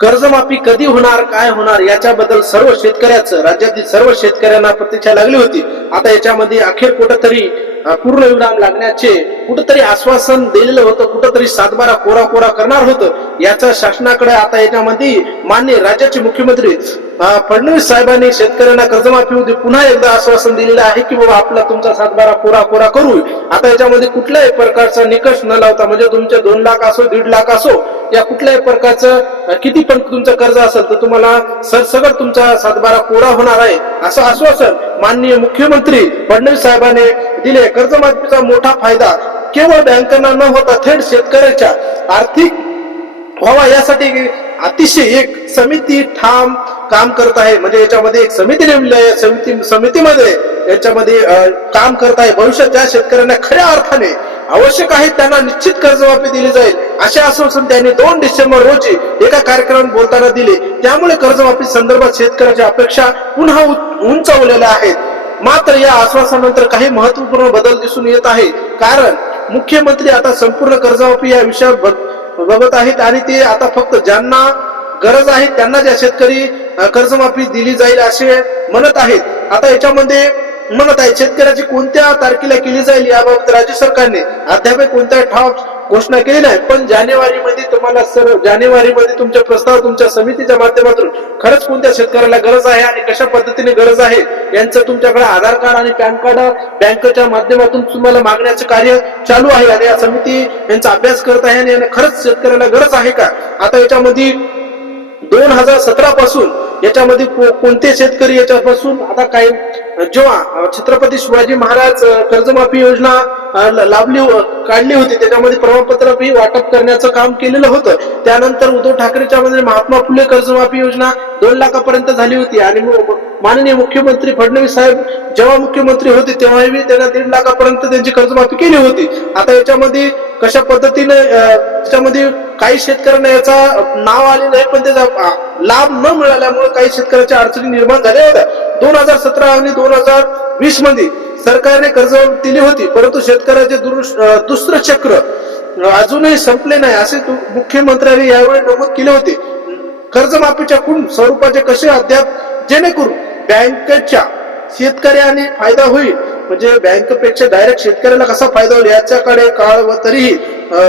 कर्जमाफी कधी होणार काय होणार याच्याबद्दल सर्व शेतकऱ्याचं राज्यातील सर्व शेतकऱ्यांना प्रतीक्षा लागली होती. आता याच्यामध्ये अखेर कुठंतरी पूर्णविराम पूर्ण लागण्याचे कुठंतरी आश्वासन दिलेलं होतं कुठंतरी सातबारा कोरा कोरा करणार होतं. याचा शासनाकडे आता याच्यामध्ये मान्य राज्याचे मुख्यमंत्री फडणवीस साहेबांनी शेतकऱ्यांना कर्जमाफी होती पुन्हा एकदा आश्वासन दिलेलं आहे की बाबा आपला तुमचा सातबारा कोरा कोरा करू. आता याच्यामध्ये कुठल्याही प्रकारचा निकष न लावता म्हणजे तुमचे दोन लाख असो दीड लाख असो या कुठल्याही प्रकारचं किती पण तुमचं कर्ज असेल तर तुम्हाला सरसगट तुमचा सातबारा कोरा होणार आहे असं आश्वासन माननीय मुख्यमंत्री फडणवीस साहेबांनी दिले कर्जमाफीचा मोठा फायदा. केवळ बँकांना न होता थेट शेतकऱ्याच्या आर्थिक व्हावा यासाठी अतिशय एक समिती ठाम काम करत आहे. म्हणजे याच्यामध्ये एक समिती नेमली आहे. समिती समितीमध्ये याच्यामध्ये काम करत आहे. भविष्यात ज्या शेतकऱ्यांना खऱ्या अर्थाने आवश्यक आहे त्यांना निश्चित कर्जमाफी दिली जाईल. असे आश्वासन त्यांनी दोन डिसेंबर रोजी एका कार्यक्रमात बोलताना दिले. त्यामुळे कर्जमाफी संदर्भात शेतकऱ्याच्या अपेक्षा पुन्हा उंचावलेल्या आहेत. मात्र या आश्वासानंतर काही महत्त्वपूर्ण बदल दिसून येत आहे. कारण मुख्यमंत्री आता संपूर्ण कर्जमाफी या विषयावर बघ- बघत आहेत आणि ते आता फक्त ज्यांना गरज आहे त्यांना ज्या शेतकरी कर्जमाफी दिली जाईल असे म्हणत आहेत. आता याच्यामध्ये म्हणत आहे शेतकऱ्याची कोणत्या तारखेला केली जाईल याबाबत राज्य सरकारने अद्याप कोणत्या ठाव घोषणा केली नाही पण जानेवारीमध्ये तुम्हाला सर्व जानेवारीमध्ये तुमच्या तुमचे प्रस्ताव तुमच्या समितीच्या माध्यमातून खरंच कोणत्या शेतकऱ्याला गरज आहे आणि कशा पद्धतीने गरज आहे यांचं तुमच्याकडे आधार कार्ड आणि पॅन कार्ड बँकेच्या माध्यमातून तुम्हाला मागण्याचं कार्य चालू आहे आणि या समिती यांचा अभ्यास करत आहे आणि यांना खरंच शेतकऱ्याला गरज आहे का? आता याच्यामध्ये दोन हजार सतरा पासून याच्यामध्ये कोणते शेतकरी याच्यापासून आता काही जेव्हा छत्रपती शिवाजी महाराज कर्जमाफी योजना लाभली हो, काढली होती त्याच्यामध्ये प्रमाणपत्र वाटप करण्याचं काम केलेलं होतं. त्यानंतर उद्धव ठाकरेच्या मध्ये महात्मा फुले कर्जमाफी योजना दोन लाखापर्यंत झाली होती. आणि माननीय मुख्यमंत्री फडणवीस साहेब जेव्हा मुख्यमंत्री होते तेव्हाही त्यांना दीड लाखापर्यंत त्यांची कर्जमाफी केली होती. आता याच्यामध्ये कशा पद्धतीने त्याच्यामध्ये काही शेतकऱ्यांना याचा नाव आले नाही पण त्याचा लाभ न मिळाल्यामुळे काही शेतकऱ्याच्या अडचणी निर्माण झाल्या होत्या. दोन हजार सतरा आणि दोन हजार वीसमध्ये सरकारने कर्ज दिली होती परंतु शेतकऱ्याचे दुसरं चक्र अजूनही संपले नाही असे मुख्यमंत्र्यांनी यावेळी नमूद केले होते. कर्जमाफीच्या कुण स्वरूपाचे कसे अद्याप जेणेकरून बँकेच्या शेतकऱ्याने फायदा होईल? म्हणजे बँकेपेक्षा डायरेक्ट शेतकऱ्याला कसा फायदा होईल? याच्याकडे काळ व तरीही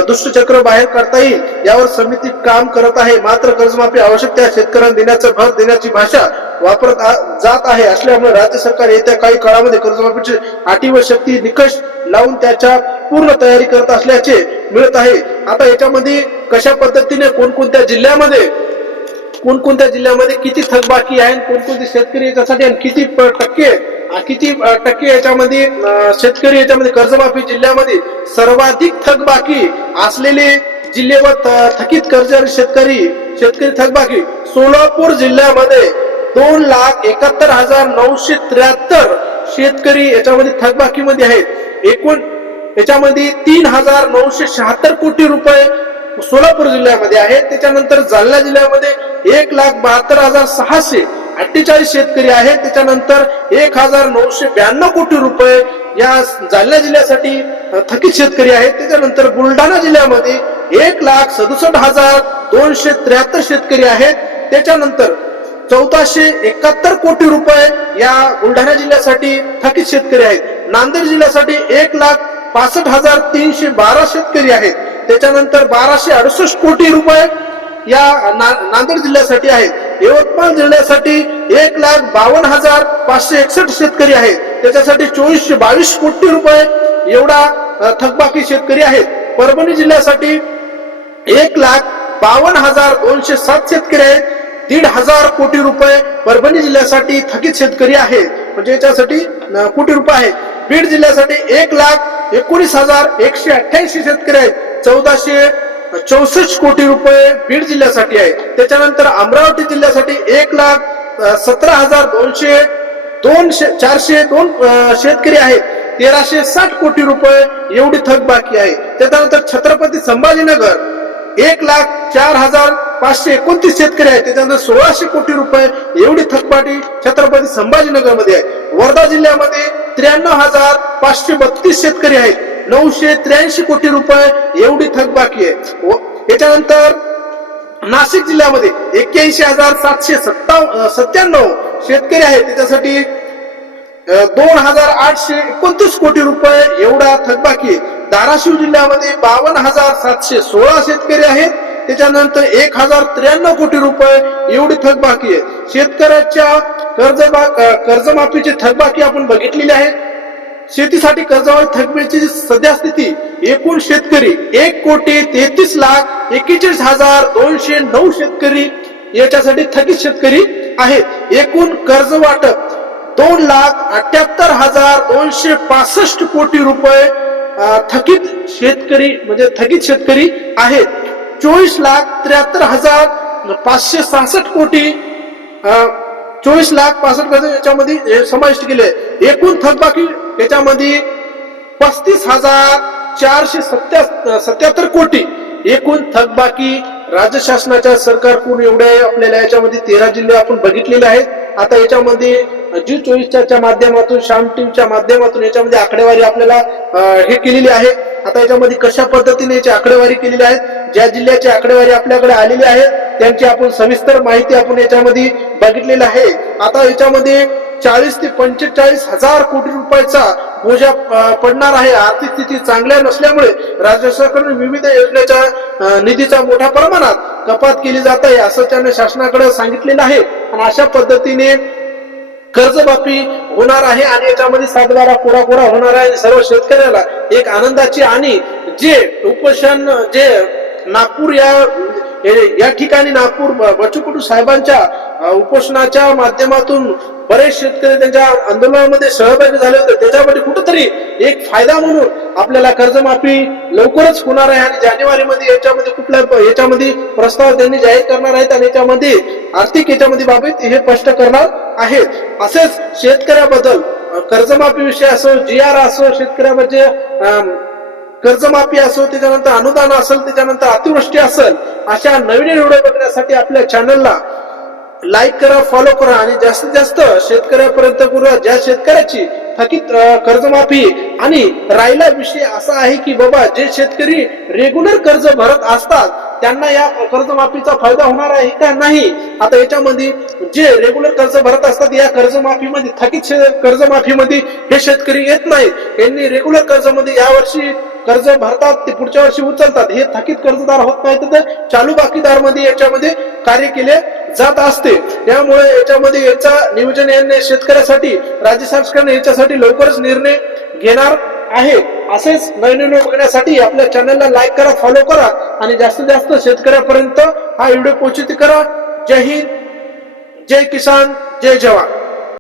दुष्टचक्र बाहेर काढता येईल यावर समिती काम करत आहे. मात्र कर्जमाफी आवश्यक त्या शेतकऱ्यांना देण्याचा भर देण्याची भाषा वापरत जात आहे. असल्यामुळे राज्य सरकार येत्या काही काळामध्ये कर्जमाफीची अटी व शक्ती निकष लावून त्याच्या पूर्ण तयारी करत असल्याचे मिळत आहे. आता याच्यामध्ये कशा पद्धतीने कोणकोणत्या जिल्ह्यामध्ये कोणकोणत्या जिल्ह्यामध्ये किती थकबाकी आहे कोणकोणते शेतकरी याच्यासाठी आणि किती प- टक्के किती टक्के याच्यामध्ये शेतकरी याच्यामध्ये कर्जमाफी जिल्ह्यामध्ये सर्वाधिक थकबाकी असलेले जिल्हे व थ- थकीत कर्ज शेतकरी शेतकरी थकबाकी. सोलापूर जिल्ह्यामध्ये दोन लाख एकाहत्तर हजार नऊशे त्र्याहत्तर शेतकरी याच्यामध्ये थकबाकीमध्ये आहेत. एकूण याच्यामध्ये तीन हजार नऊशे शहात्तर कोटी रुपये सोलापूर जिल्ह्यामध्ये आहे. त्याच्यानंतर जालना जिल्ह्यामध्ये एक लाख बहात्तर हजार सहाशे अठ्ठेचाळीस शेतकरी आहेत. त्याच्यानंतर एक हजार नऊशे ब्याण्णव कोटी रुपये या जालना जिल्ह्यासाठी थकीत शेतकरी आहेत. त्याच्यानंतर बुलढाणा जिल्ह्यामध्ये एक लाख सदुसष्ट हजार दोनशे त्र्याहत्तर शेतकरी आहेत. त्याच्यानंतर चौदाशे एकाहत्तर कोटी रुपये या बुलढाणा जिल्ह्यासाठी थकीत शेतकरी आहेत. नांदेड जिल्ह्यासाठी एक लाख पासष्ट हजार तीनशे बारा शेतकरी आहेत. त्याच्यानंतर बाराशे अडुसष्ट कोटी रुपये या ना- नांदेड जिल्ह्यासाठी आहेत. यवतमाळ जिल्ह्यासाठी एक लाख बावन्न हजार पाचशे एकसष्ट शेतकरी आहेत. त्याच्यासाठी चोवीसशे बावीस कोटी रुपये एवढा थकबाकी शेतकरी आहेत. परभणी जिल्ह्यासाठी एक लाख बावन्न हजार दोनशे सात शेतकरी आहेत. दीड हजार कोटी रुपये परभणी जिल्ह्यासाठी थकीत शेतकरी आहेत. म्हणजे याच्यासाठी कोटी रुपये आहे बीड जिल्ह्यासाठी एक लाख एकोणीस हजार एकशे अठ्ठ्याऐंशी शेतकरी आहेत. चौदाशे चौसष्ट कोटी रुपये बीड जिल्ह्यासाठी आहेत त्याच्यानंतर अमरावती जिल्ह्यासाठी एक लाख सतरा हजार दोनशे दोन चारशे दोन शेतकरी आहेत. तेराशे साठ कोटी रुपये एवढी थकबाकी आहे. त्याच्यानंतर छत्रपती संभाजीनगर एक लाख चार हजार पाचशे एकोणतीस शेतकरी आहेत. त्याच्यानंतर सोळाशे कोटी रुपये एवढी थकबाटी छत्रपती संभाजीनगरमध्ये आहे. वर्धा जिल्ह्यामध्ये त्र्याण्णव हजार पाचशे बत्तीस शेतकरी आहेत. नऊशे त्र्याऐंशी कोटी रुपये एवढी थकबाकी आहे. याच्यानंतर नाशिक जिल्ह्यामध्ये एक्क्याऐंशी हजार सातशे सत्ता सत्त्याण्णव शेतकरी आहेत. त्याच्यासाठी दोन हजार आठशे एकोणतीस कोटी रुपये एवढा थकबाकी आहे. धाराशिव जिल्ह्यामध्ये बावन्न हजार सातशे सोळा शेतकरी आहेत. त्याच्यानंतर एक हजार त्र्याण्णव कोटी रुपये एवढी थकबाकी आहे. शेतकऱ्याच्या कर्ज कर्जमाफीची थकबाकी आपण बघितलेली आहे. शेतीसाठी कर्जावर थकण्याची सध्या स्थिती एकूण शेतकरी एक कोटी तेहतीस लाख एकेचाळीस हजार दोनशे नऊ शेतकरी याच्यासाठी थकीत शेतकरी आहेत. एकूण कर्ज वाटप दोन लाख अठ्याहत्तर हजार दोनशे पासष्ट कोटी रुपये थकीत शेतकरी म्हणजे थकीत शेतकरी आहेत. चोवीस लाख त्र्याहत्तर हजार पाचशे सहासष्ट कोटी चोवीस लाख पासष्ट हजार याच्यामध्ये हे समाविष्ट केले. आहे. एकूण थकबाकी याच्यामध्ये पस्तीस हजार चारशे सत्या सत्याहत्तर कोटी. एकूण थकबाकी राज्य शासनाच्या सरकारकडून एवढे आपल्याला याच्यामध्ये तेरा जिल्हे आपण बघितलेले आहेत. आता याच्यामध्ये जी चोवीसच्या माध्यमातून श्याम टीमच्या माध्यमातून याच्यामध्ये आकडेवारी आपल्याला हे केलेली आहे. आता याच्यामध्ये कशा पद्धतीने याची आकडेवारी केलेली आहे? ज्या जिल्ह्याची आकडेवारी आपल्याकडे आलेली आहे त्यांची आपण सविस्तर माहिती आपण याच्यामध्ये बघितलेली आहे. आता याच्यामध्ये चाळीस ते पंचेचाळीस हजार कोटी रुपयाचा बोजा पडणार आहे. आर्थिक स्थिती चांगल्या नसल्यामुळे राज्य सरकारने विविध योजनेच्या निधीचा मोठ्या प्रमाणात कपात केली जात आहे असं त्याने शासनाकडे सांगितलेलं आहे. आणि अशा पद्धतीने कर्जमाफी होणार आहे आणि याच्यामध्ये सातबारा कोरा कोरा होणार आहे. सर्व शेतकऱ्याला एक आनंदाची आणि जे उपोषण जे नागपूर या या ठिकाणी नागपूर बचुकुटू साहेबांच्या उपोषणाच्या माध्यमातून बरेच शेतकरी त्यांच्या आंदोलनामध्ये सहभागी झाले होते. त्याच्यामध्ये कुठंतरी एक फायदा म्हणून आपल्याला कर्जमाफी लवकरच होणार आहे आणि जानेवारीमध्ये याच्यामध्ये कुठल्या याच्यामध्ये प्रस्ताव त्यांनी जाहीर करणार आहेत आणि याच्यामध्ये आर्थिक याच्यामध्ये बाबत हे स्पष्ट करणार आहेत. असेच शेतकऱ्याबद्दल कर्जमाफी विषय असो जी आर असो शेतकऱ्यामध्ये कर्जमाफी असो त्याच्यानंतर अनुदान असेल त्याच्यानंतर अतिवृष्टी असेल अशा नवीन व्हिडिओ बघण्यासाठी आपल्या चॅनलला लाईक करा फॉलो करा आणि जास्तीत जास्त शेतकऱ्यापर्यंत पुरा ज्या शेतकऱ्याची थकीत कर्जमाफी आणि राहिला विषय असा आहे की बाबा जे शेतकरी रेग्युलर कर्ज भरत असतात त्यांना या कर्जमाफीचा फायदा होणार आहे का नाही? आता याच्यामध्ये जे रेग्युलर कर्ज भरत असतात या कर्जमाफीमध्ये थकीत शे- कर्जमाफीमध्ये हे शेतकरी येत नाहीत. यांनी रेग्युलर कर्जमध्ये यावर्षी कर्ज भरतात ते पुढच्या वर्षी उचलतात. हे थकीत कर्जदार होत नाही तर चालू बाकीदारमध्ये याच्यामध्ये कार्य केले जात असते. त्यामुळे याच्यामध्ये याचा नियोजन यांनी शेतकऱ्यासाठी राज्य सरकारने याच्यासाठी लवकरच निर्णय घेणार आहे. असेच नवीन बघण्यासाठी आपल्या चॅनलला लाईक करा फॉलो करा आणि जास्तीत जास्त शेतकऱ्यापर्यंत हा व्हिडिओ पोचित करा. जय हिंद जय किसान जय जवान.